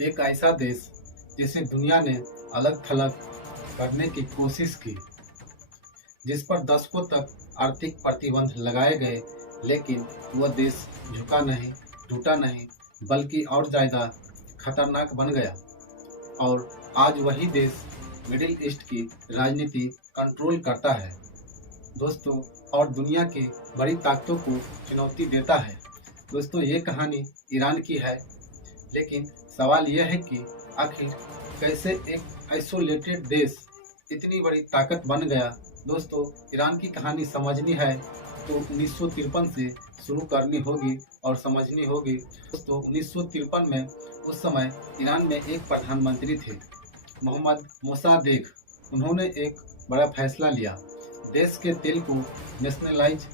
एक ऐसा देश जिसे दुनिया ने अलग थलग करने की कोशिश की, जिस पर दशकों तक आर्थिक प्रतिबंध लगाए गए, लेकिन वह देश झुका नहीं, टूटा नहीं, बल्कि और ज्यादा खतरनाक बन गया। और आज वही देश मिडिल ईस्ट की राजनीति कंट्रोल करता है दोस्तों, और दुनिया की बड़ी ताकतों को चुनौती देता है। दोस्तों, ये कहानी ईरान की है, लेकिन सवाल यह है कि आखिर कैसे एक आइसोलेटेड देश इतनी बड़ी ताकत बन गया। दोस्तों, ईरान की कहानी समझनी है तो 1953 से शुरू करनी होगी और समझनी होगी। दोस्तों, 1953 में उस समय ईरान में एक प्रधानमंत्री थे, मोहम्मद मोसादेक। उन्होंने एक बड़ा फैसला लिया, देश के तेल को नेशनलाइज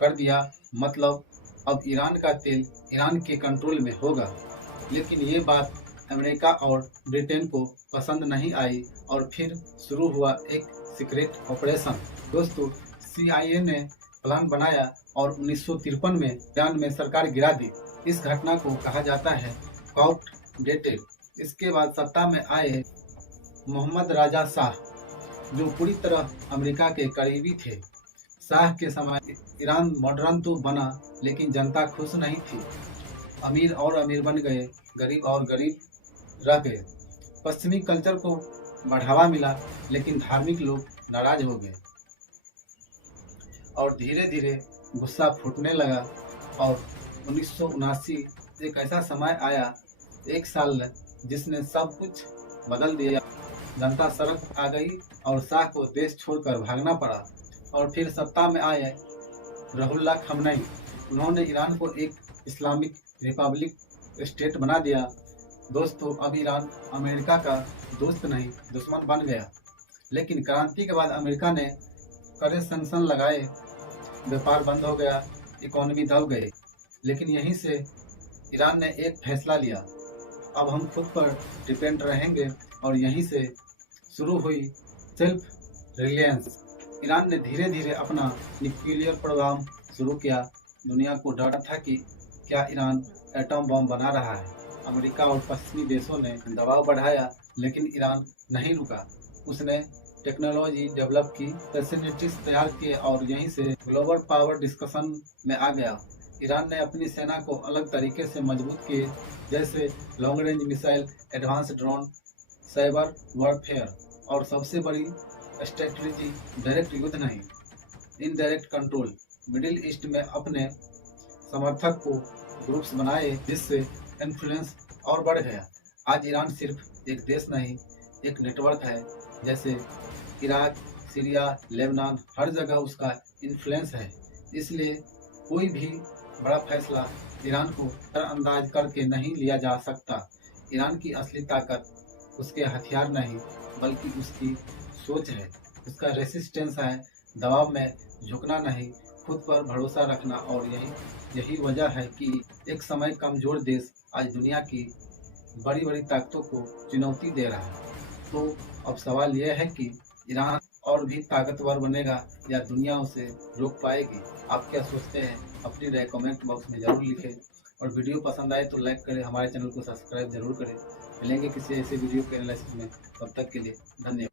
कर दिया। मतलब अब ईरान का तेल ईरान के कंट्रोल में होगा। लेकिन ये बात अमेरिका और ब्रिटेन को पसंद नहीं आई और फिर शुरू हुआ एक सीक्रेट ऑपरेशन। दोस्तों, CIA ने प्लान बनाया और 1953 में ईरान में सरकार गिरा दी। इस घटना को कहा जाता है कॉप्ट डेटेड। इसके बाद सत्ता में आए मोहम्मद राजा शाह, जो पूरी तरह अमेरिका के करीबी थे। शाह के समय ईरान मॉडर्न तो बना, लेकिन जनता खुश नहीं थी। अमीर और अमीर बन गए, गरीब और गरीब रह गए। पश्चिमी कल्चर को बढ़ावा मिला, लेकिन धार्मिक लोग नाराज हो गए और धीरे धीरे गुस्सा फूटने लगा। और 1979 एक ऐसा समय आया, एक साल जिसने सब कुछ बदल दिया। जनता सड़क आ गई और शाह को देश छोड़कर भागना पड़ा। और फिर सत्ता में आए रुहुल्लाह खमनई। उन्होंने ईरान को एक इस्लामिक रिपब्लिक स्टेट बना दिया। दोस्तों, अब ईरान अमेरिका का दोस्त नहीं, दुश्मन बन गया। लेकिन क्रांति के बाद अमेरिका ने कड़े सैंक्शन लगाए, व्यापार बंद हो गया, इकोनॉमी दब गई। लेकिन यहीं से ईरान ने एक फैसला लिया, अब हम खुद पर डिपेंड रहेंगे। और यहीं से शुरू हुई सेल्फ रिलायंस। ईरान ने धीरे धीरे अपना न्यूक्लियर प्रोग्राम शुरू किया। दुनिया को डर था कि क्या ईरान एटम बम बना रहा है। अमेरिका और पश्चिमी देशों ने दबाव बढ़ाया, लेकिन ईरान नहीं रुका। उसने टेक्नोलॉजी डेवलप की, फैसिलिटीज तैयार किए और यहीं से ग्लोबल पावर डिस्कशन में आ गया। ईरान ने अपनी सेना को अलग तरीके से मजबूत किए, जैसे long range missile, advance drone, cyber warfare और सबसे बड़ी स्ट्रेटजी डायरेक्ट युद्ध नहीं, इनडायरेक्ट कंट्रोल। मिडिल ईस्ट में अपने समर्थक को ग्रुप्स बनाए, जिससे इन्फ्लुएंस और बढ़ गया। आज ईरान सिर्फ एक देश नहीं, एक नेटवर्क है। जैसे इराक, सीरिया, लेबनान, हर जगह उसका इन्फ्लुएंस है। इसलिए कोई भी बड़ा फैसला ईरान को नजरअंदाज करके नहीं लिया जा सकता। ईरान की असली ताकत उसके हथियार नहीं, बल्कि उसकी सोच है, उसका रेसिस्टेंस है, दबाव में झुकना नहीं, खुद पर भरोसा रखना। और यही वजह है कि एक समय कमजोर देश आज दुनिया की बड़ी बड़ी ताकतों को चुनौती दे रहा है। तो अब सवाल यह है कि ईरान और भी ताकतवर बनेगा या दुनिया उसे रोक पाएगी। आप क्या सोचते हैं? अपनी राय कमेंट बॉक्स में जरूर लिखें। और वीडियो पसंद आए तो लाइक करें, हमारे चैनल को सब्सक्राइब जरूर करें। मिलेंगे किसी ऐसे वीडियो के एनालिसिस में, तब तक के लिए धन्यवाद।